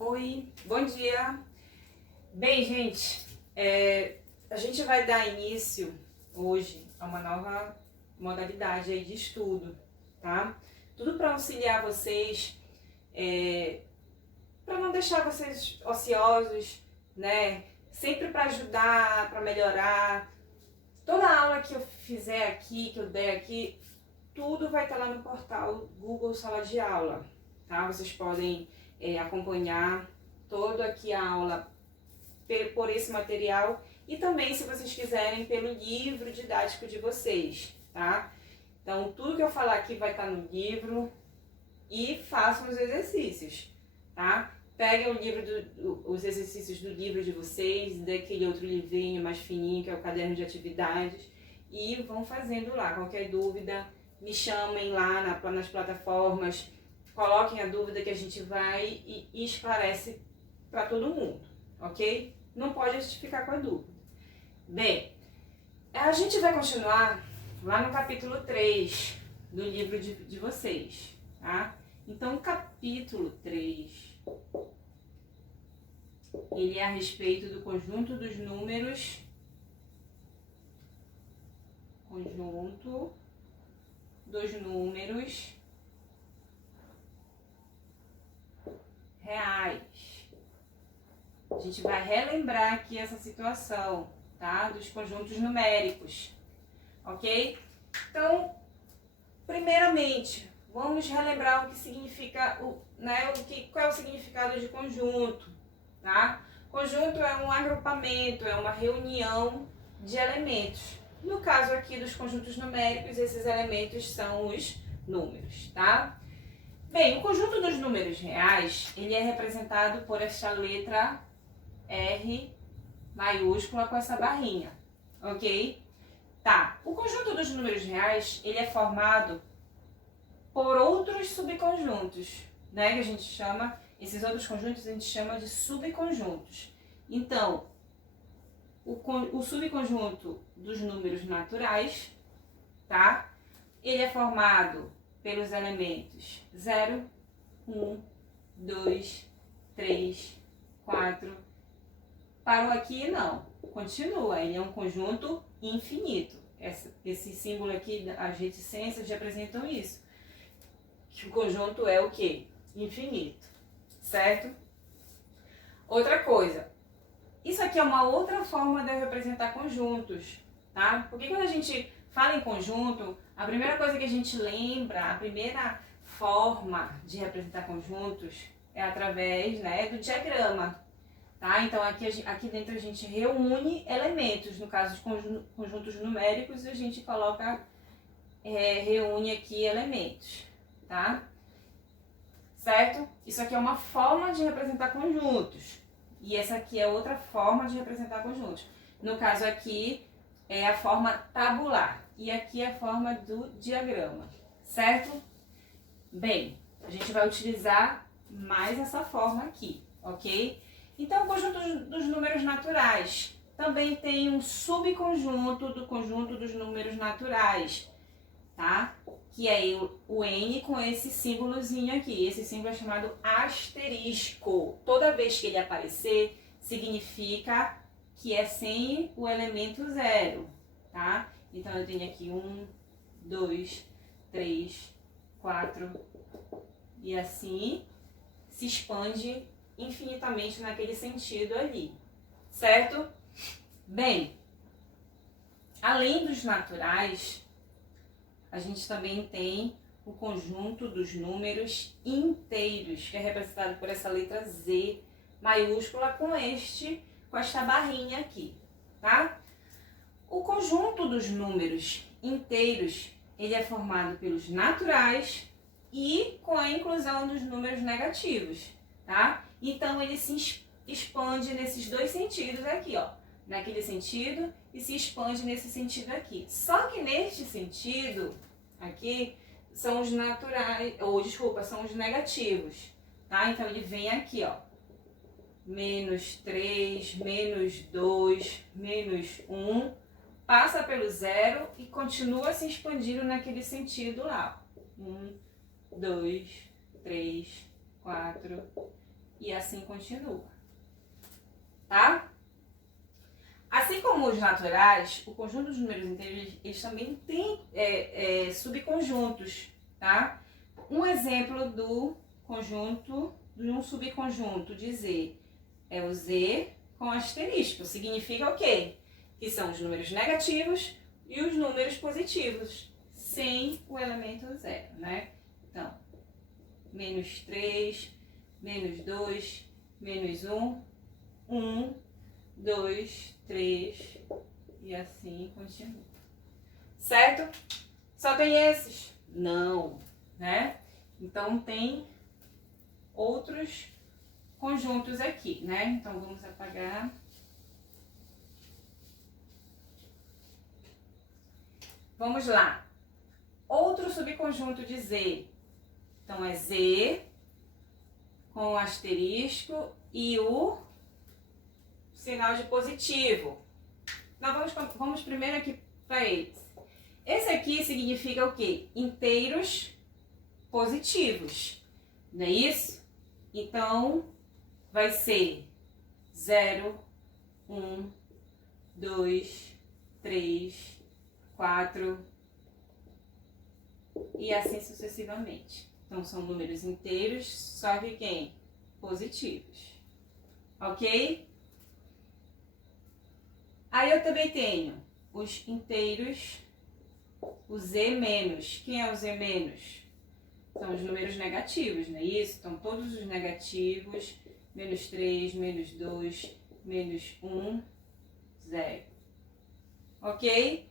Oi, bom dia. Bem, gente, a gente vai dar início hoje a uma nova modalidade aí de estudo, tá? Tudo para auxiliar vocês, para não deixar vocês ociosos, né? Sempre para ajudar, para melhorar. Toda aula que eu fizer aqui, que eu der aqui, tudo vai estar lá no portal Google Sala de Aula, tá? Vocês podem acompanhar toda aqui a aula por esse material e também, se vocês quiserem, pelo livro didático de vocês, tá? Então, tudo que eu falar aqui vai estar no livro e façam os exercícios, tá? Peguem os exercícios do livro de vocês, daquele outro livrinho mais fininho, que é o caderno de atividades, e vão fazendo lá. Qualquer dúvida, me chamem lá nas plataformas, coloquem a dúvida que a gente vai e esclarece para todo mundo, ok? Não pode ficar com a dúvida. Bem, a gente vai continuar lá no capítulo 3 do livro de vocês, tá? Então, o capítulo 3, ele é a respeito do conjunto dos números, reais. A gente vai relembrar aqui essa situação, tá? Dos conjuntos numéricos, ok? Então, primeiramente, vamos relembrar o que significa, qual é o significado de conjunto, tá? Conjunto é um agrupamento, é uma reunião de elementos. No caso aqui dos conjuntos numéricos, esses elementos são os números, tá? Bem, o conjunto dos números reais, ele é representado por esta letra R maiúscula com essa barrinha, ok? Tá, o conjunto dos números reais, ele é formado por outros subconjuntos, né? Que a gente chama, esses outros conjuntos a gente chama de subconjuntos. Então, o subconjunto dos números naturais, tá? Ele é formado pelos elementos 0, 1, 2, 3, 4. Parou aqui? Não. Continua. Ele é um conjunto infinito. Esse símbolo aqui, as reticências representam isso. Que o conjunto é o quê? Infinito. Certo? Outra coisa. Isso aqui é uma outra forma de eu representar conjuntos, tá? Porque quando a gente fala em conjunto, a primeira coisa que a gente lembra, a primeira forma de representar conjuntos é através, né, do diagrama, tá? Então aqui dentro a gente reúne elementos, no caso de conjuntos numéricos, a gente reúne aqui elementos, tá? Certo? Isso aqui é uma forma de representar conjuntos. E essa aqui é outra forma de representar conjuntos. No caso aqui é a forma tabular e aqui é a forma do diagrama, certo? Bem, a gente vai utilizar mais essa forma aqui, ok? Então, o conjunto dos números naturais também tem um subconjunto do conjunto dos números naturais, tá? Que é o N com esse símbolozinho aqui. Esse símbolo é chamado asterisco. Toda vez que ele aparecer, significa que é sem o elemento zero, tá? Então, eu tenho aqui 1, 2, 3, 4, e assim se expande infinitamente naquele sentido ali, certo? Bem, além dos naturais, a gente também tem o conjunto dos números inteiros, que é representado por essa letra Z maiúscula com esta barrinha aqui, tá? O conjunto dos números inteiros, ele é formado pelos naturais e com a inclusão dos números negativos, tá? Então, ele se expande nesses dois sentidos aqui, ó. Naquele sentido e se expande nesse sentido aqui. Só que neste sentido aqui são os naturais, são os negativos, tá? Então, ele vem aqui, ó. Menos 3, menos 2, menos 1, passa pelo zero e continua se expandindo naquele sentido lá. 1, 2, 3, 4, e assim continua, tá? Assim como os naturais, o conjunto dos números inteiros, eles também têm subconjuntos, tá? Um exemplo do conjunto, de um subconjunto de Z, é o Z com asterisco. Significa o quê? Que são os números negativos e os números positivos, sem o elemento zero, né? Então, menos 3, menos 2, menos 1, 1, 2, 3 e assim continua. Certo? Só tem esses? Não, né? Então tem outros conjuntos aqui, né? Então vamos apagar. Vamos lá. Outro subconjunto de Z. Então é Z com asterisco e o sinal de positivo. Nós vamos primeiro aqui para eles. Esse aqui significa o quê? Inteiros positivos, não é isso? Então, vai ser 0, 1, 2, 3, 4 e assim sucessivamente. Então, são números inteiros, só que quem? Positivos. Ok? Aí eu também tenho os inteiros, o Z menos. Quem é o Z menos? São os números negativos, não é isso? Então, todos os negativos, menos 3, menos 2, menos 1, 0. Ok?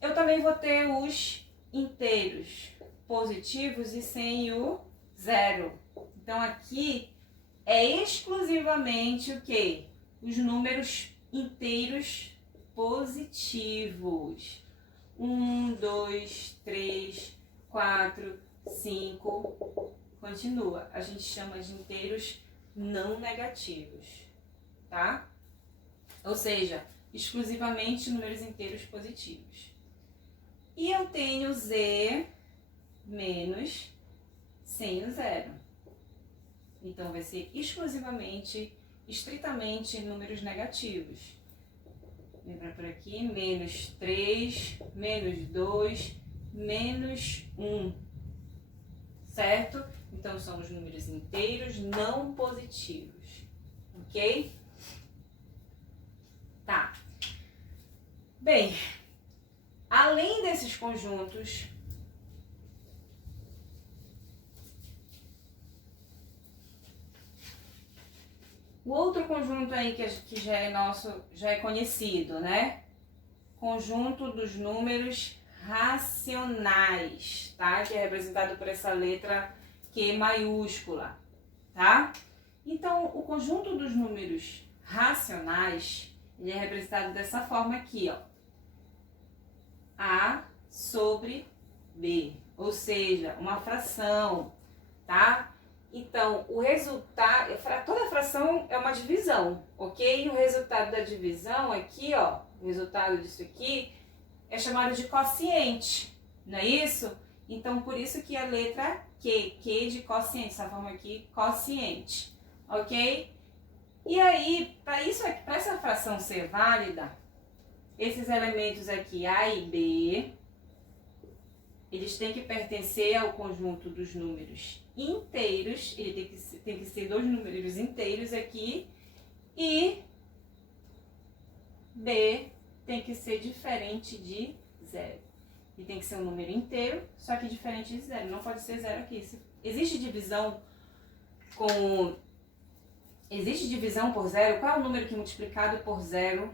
Eu também vou ter os inteiros positivos e sem o zero. Então, aqui é exclusivamente o quê? Os números inteiros positivos. 1, 2, 3, 4, 5. Continua. A gente chama de inteiros não negativos, tá? Ou seja, exclusivamente números inteiros positivos. E eu tenho Z menos sem o zero. Então, vai ser exclusivamente, estritamente números negativos. Lembra por aqui, menos 3, menos 2, menos 1, certo? Então, são os números inteiros não positivos, ok? Tá. Bem, além desses conjuntos, o outro conjunto aí que já é nosso, já é conhecido, né? Conjunto dos números racionais, tá? Que é representado por essa letra Q maiúscula, tá? Então, o conjunto dos números racionais, ele é representado dessa forma aqui, ó. A sobre B, ou seja, uma fração, tá? Então, o resultado, toda fração é uma divisão, ok? E o resultado da divisão aqui, ó, o resultado disso aqui é chamado de quociente, não é isso? Então, por isso que a letra Q de quociente, essa forma aqui, quociente, ok? E aí, para essa fração ser válida, esses elementos aqui, A e B, eles têm que pertencer ao conjunto dos números inteiros, ele tem que ser dois números inteiros aqui, e B tem que ser diferente de zero. E tem que ser um número inteiro, só que diferente de zero, não pode ser zero aqui. Existe divisão por zero, qual é o número que multiplicado por zero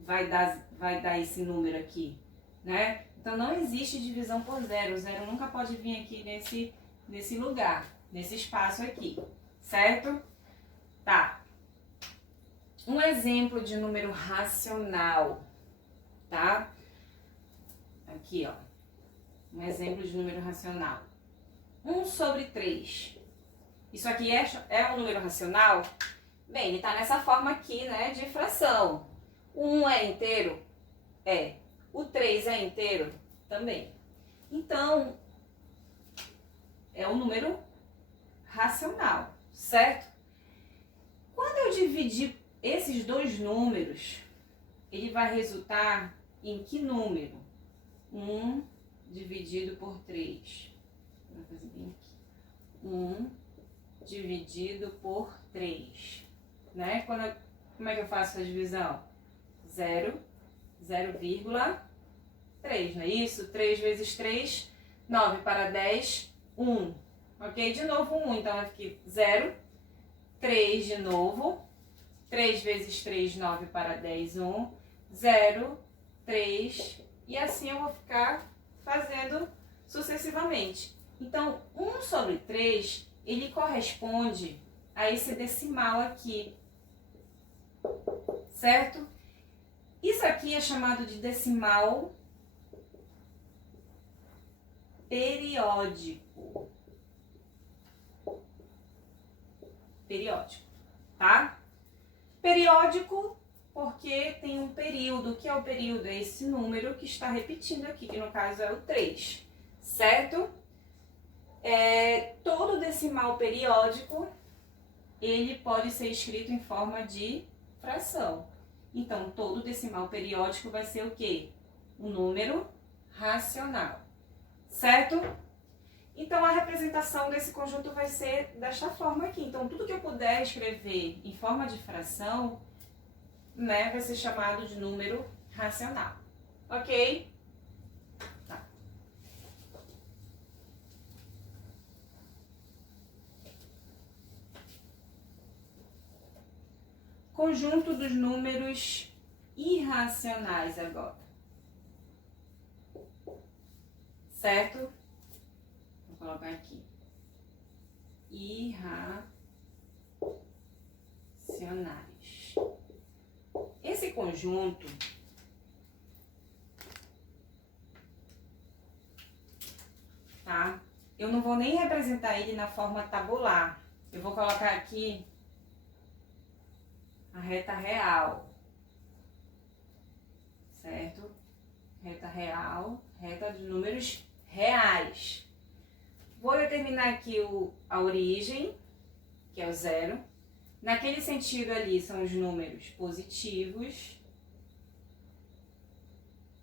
vai dar esse número aqui, né? Então, não existe divisão por zero. O zero nunca pode vir aqui nesse lugar, nesse espaço aqui, certo? Tá. Um exemplo de número racional, tá? Aqui, ó. Um exemplo de número racional. 1 sobre 3. Isso aqui é um número racional? Bem, ele tá nessa forma aqui, né, de fração. O 1 é inteiro? É. O 3 é inteiro? Também. Então, é um número racional, certo? Quando eu dividir esses dois números, ele vai resultar em que número? 1 dividido por 3. Vou fazer bem aqui. 1 dividido por 3. Né? Como é que eu faço a divisão? 0,3, não é isso? 3 vezes 3, 9 para 10, 1. Ok? De novo 1, então vai ficar 0, 3 de novo. 3 vezes 3, 9 para 10, 1. 0, 3, e assim eu vou ficar fazendo sucessivamente. Então, 1 sobre 3, ele corresponde a esse decimal aqui, certo? Isso aqui é chamado de decimal periódico. Periódico, tá? Periódico porque tem um período. O que é o período? É esse número que está repetindo aqui, que no caso é o 3, certo? Todo decimal periódico, ele pode ser escrito em forma de fração. Então, todo decimal periódico vai ser o quê? Um número racional, certo? Então, a representação desse conjunto vai ser desta forma aqui. Então, tudo que eu puder escrever em forma de fração, né, vai ser chamado de número racional, ok? Tá. Conjunto dos números irracionais agora, certo? Vou colocar aqui, irracionais. Esse conjunto tá? Eu não vou nem representar ele na forma tabular. Eu vou colocar aqui a reta real, certo? Reta real, reta de números reais. Vou determinar aqui a origem, que é o 0. Naquele sentido ali são os números positivos,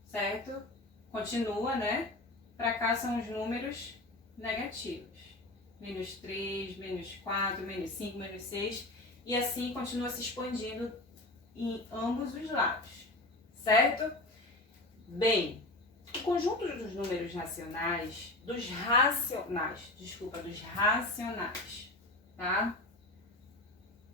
certo? Continua, né? Para cá são os números negativos. Menos 3, menos 4, menos 5, menos 6. E assim continua se expandindo em ambos os lados, certo? Bem, o conjunto dos números racionais, dos racionais, tá?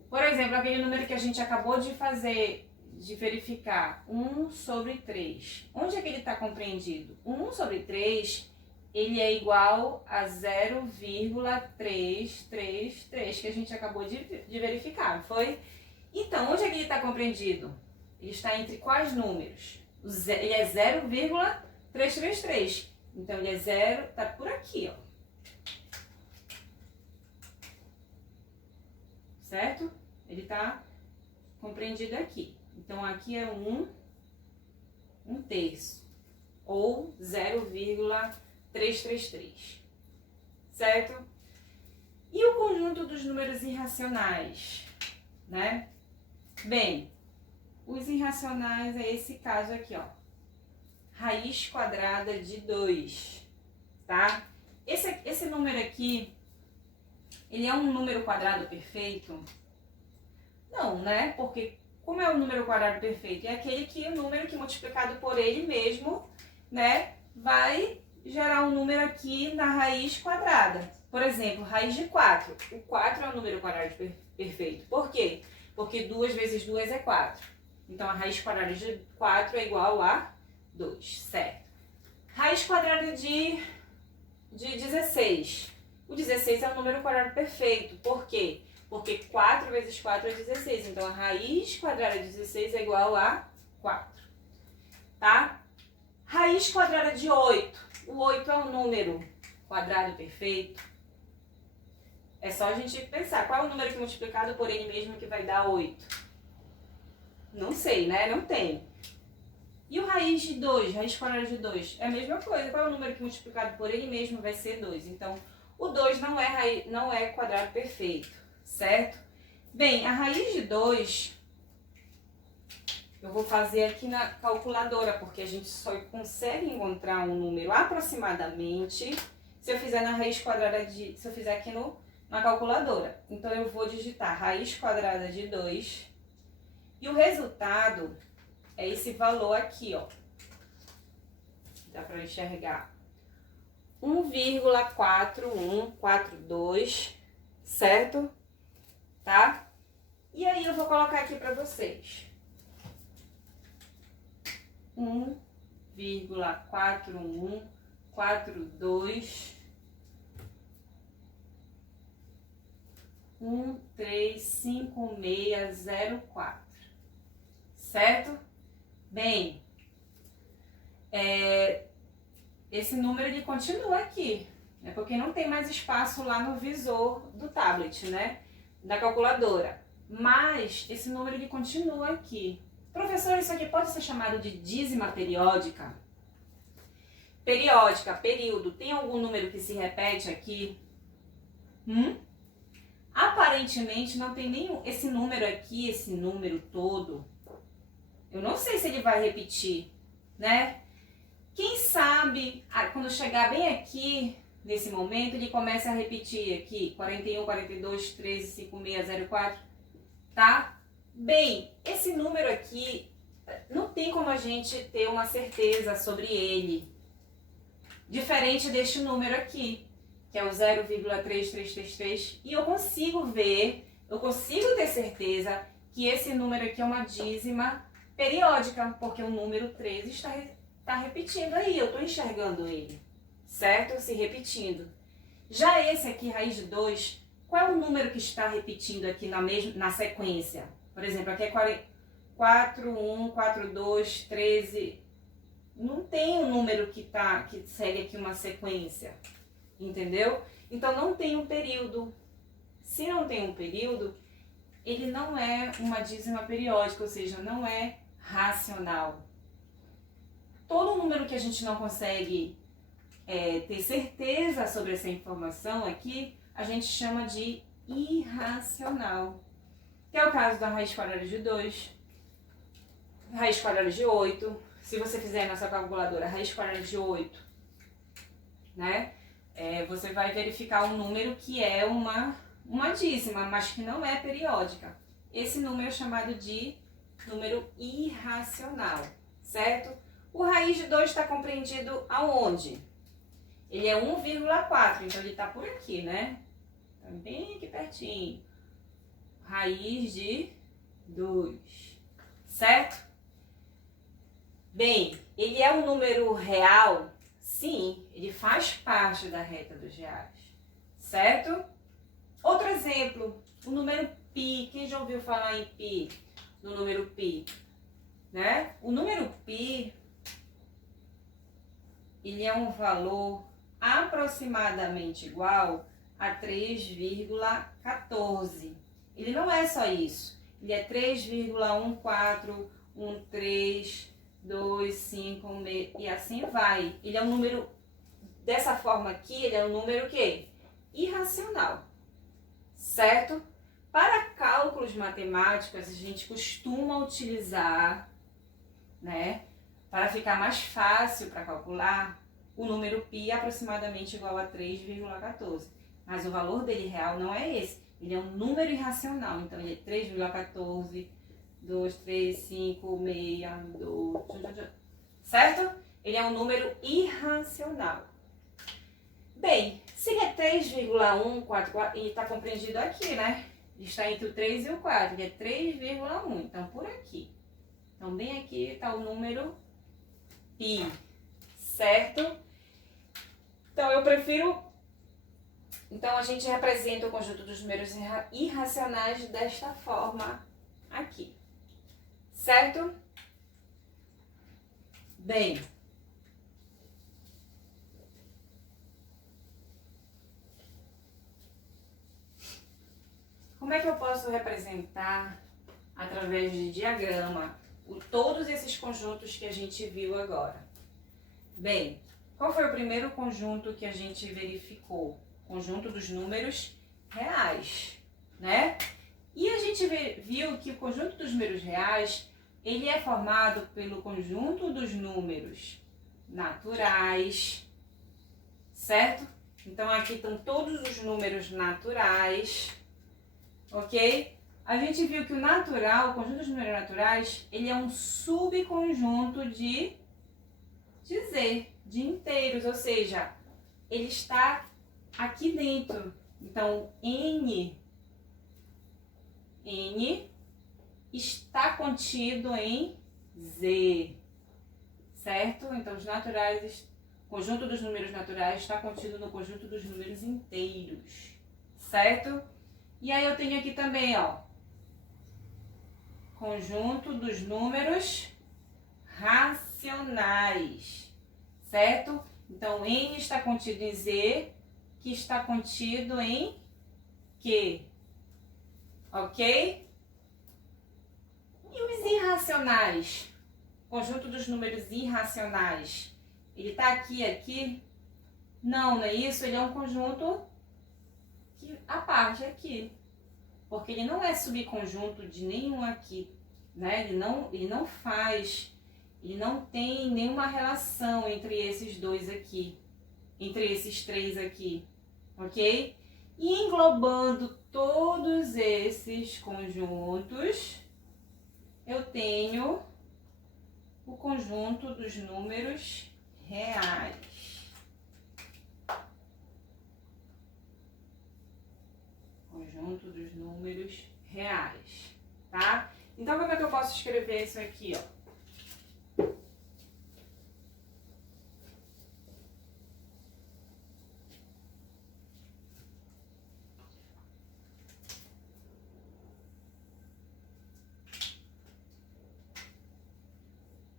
Por exemplo, aquele número que a gente acabou de fazer, de verificar, 1 sobre 3. Onde é que ele está compreendido? 1 sobre 3, ele é igual a 0,333, que a gente acabou de verificar, não foi? Então, onde é que ele está compreendido? Ele está entre quais números? Ele é 0,333. Então, ele é 0, está por aqui, ó. Certo? Ele está compreendido aqui. Então, aqui é 1 terço, ou 0,333, certo? E o conjunto dos números irracionais, né? Bem, os irracionais é esse caso aqui, ó. Raiz quadrada de 2, tá? Esse número aqui, ele é um número quadrado perfeito? Não, né? Porque como é o número quadrado perfeito? É aquele que o número que multiplicado por ele mesmo, né, vai gerar um número aqui na raiz quadrada. Por exemplo, raiz de 4. O 4 é um número quadrado perfeito. Por quê? Porque 2 vezes 2 é 4. Então, a raiz quadrada de 4 é igual a 2, certo? Raiz quadrada de 16. O 16 é um número quadrado perfeito. Por quê? Porque 4 vezes 4 é 16. Então, a raiz quadrada de 16 é igual a 4. Tá? Raiz quadrada de 8. O 8 é um número quadrado perfeito. É só a gente pensar. Qual é o número que multiplicado por ele mesmo que vai dar 8? Não sei, né? Não tem. E o raiz de 2, raiz quadrada de 2? É a mesma coisa. Qual é o número que multiplicado por ele mesmo vai ser 2? Então, o 2 não é quadrado perfeito, certo? Bem, a raiz de 2, eu vou fazer aqui na calculadora, porque a gente só consegue encontrar um número aproximadamente se eu fizer na raiz quadrada de... se eu fizer aqui na calculadora. Então, eu vou digitar raiz quadrada de 2 e o resultado é esse valor aqui, ó. Dá para enxergar. 1,4142, certo? Tá? E aí eu vou colocar aqui para vocês. 1,4142 135604, certo? Bem, esse número ele continua aqui, né? Porque não tem mais espaço lá no visor do tablet, né? Da calculadora. Mas esse número ele continua aqui. Professor, isso aqui pode ser chamado de dízima periódica? Periódica, período, tem algum número que se repete aqui? Aparentemente não tem nenhum. Esse número aqui, esse número todo, eu não sei se ele vai repetir, né? Quem sabe, quando chegar bem aqui, nesse momento, ele começa a repetir aqui, 41, 42, 13, 5604, tá? Bem, esse número aqui, não tem como a gente ter uma certeza sobre ele, diferente deste número aqui, que é o 0,3333, e eu consigo ver, eu consigo ter certeza que esse número aqui é uma dízima periódica, porque o número 13 está repetindo aí, eu estou enxergando ele, certo? Se repetindo. Já esse aqui, raiz de 2, qual é o número que está repetindo aqui na sequência? Por exemplo, aqui é 41, 42, 13. Não tem um número que segue aqui uma sequência, entendeu? Então não tem um período. Se não tem um período, ele não é uma dízima periódica, ou seja, não é racional. Todo número que a gente não consegue ter certeza sobre essa informação aqui, a gente chama de irracional. Que é o caso da raiz quadrada de 2, raiz quadrada de 8. Se você fizer na sua calculadora raiz quadrada de 8, né? Você vai verificar um número que é uma dízima, mas que não é periódica. Esse número é chamado de número irracional, certo? O raiz de 2 está compreendido aonde? Ele é 1,4, então ele está por aqui, né? Tá bem aqui pertinho. Raiz de 2, certo? Bem, ele é um número real? Sim, ele faz parte da reta dos reais, certo? Outro exemplo, o número π. Quem já ouviu falar em π? No número π, né? O número π, ele é um valor aproximadamente igual a 3,14. Ele não é só isso. Ele é 3,141325 e assim vai. Ele é um número, dessa forma aqui, ele é um número que? Irracional, certo? Para cálculos matemáticos, a gente costuma utilizar, né, para ficar mais fácil para calcular, o número π é aproximadamente igual a 3,14. Mas o valor dele real não é esse. Ele é um número irracional. Então, ele é 3,14, 2, 3, 5, 6, 2, certo? Ele é um número irracional. Bem, se ele é 3,144, ele está compreendido aqui, né? Ele está entre o 3 e o 4, ele é 3,1, então por aqui. Então, bem aqui está o número π, certo? Então, eu prefiro... Então, a gente representa o conjunto dos números irracionais desta forma aqui, certo? Bem, como é que eu posso representar, através de diagrama, todos esses conjuntos que a gente viu agora? Bem, qual foi o primeiro conjunto que a gente verificou? Conjunto dos números reais. né? E a gente viu que o conjunto dos números reais, ele é formado pelo conjunto dos números naturais, certo? Então, aqui estão todos os números naturais, ok? A gente viu que o natural, o conjunto dos números naturais, ele é um subconjunto de Z, de inteiros, ou seja, ele está aqui dentro. Então, N está contido em Z, certo? Então, os naturais, o conjunto dos números naturais está contido no conjunto dos números inteiros, certo? E aí eu tenho aqui também, ó, conjunto dos números racionais, certo? Então, N está contido em Z, que está contido em Q, ok? E os irracionais? Conjunto dos números irracionais. Ele está aqui? Não, não é isso? Ele é um conjunto que a parte aqui. Porque ele não é subconjunto de nenhum aqui, né? Ele não tem nenhuma relação entre esses dois aqui, entre esses três aqui, ok? E englobando todos esses conjuntos, eu tenho o conjunto dos números reais. Conjunto dos números reais, tá? Então, como é que eu posso escrever isso aqui, ó?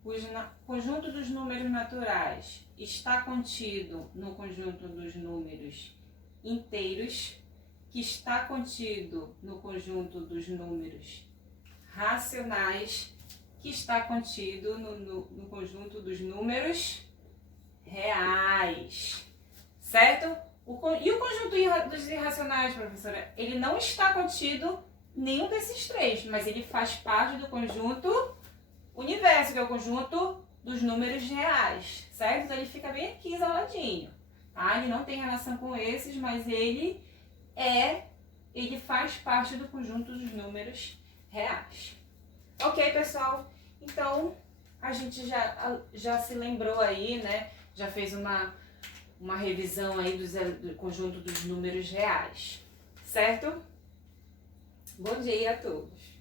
O conjunto dos números naturais está contido no conjunto dos números inteiros, que está contido no conjunto dos números racionais, que está contido no conjunto dos números reais, certo? E o conjunto dos irracionais, professora? Ele não está contido em nenhum desses três, mas ele faz parte do conjunto universo, que é o conjunto dos números reais, certo? Então ele fica bem aqui isoladinho, tá? Ele não tem relação com esses, mas ele faz parte do conjunto dos números reais. Ok, pessoal? Então, a gente já se lembrou aí, né? Já fez uma revisão aí do conjunto dos números reais, certo? Bom dia a todos!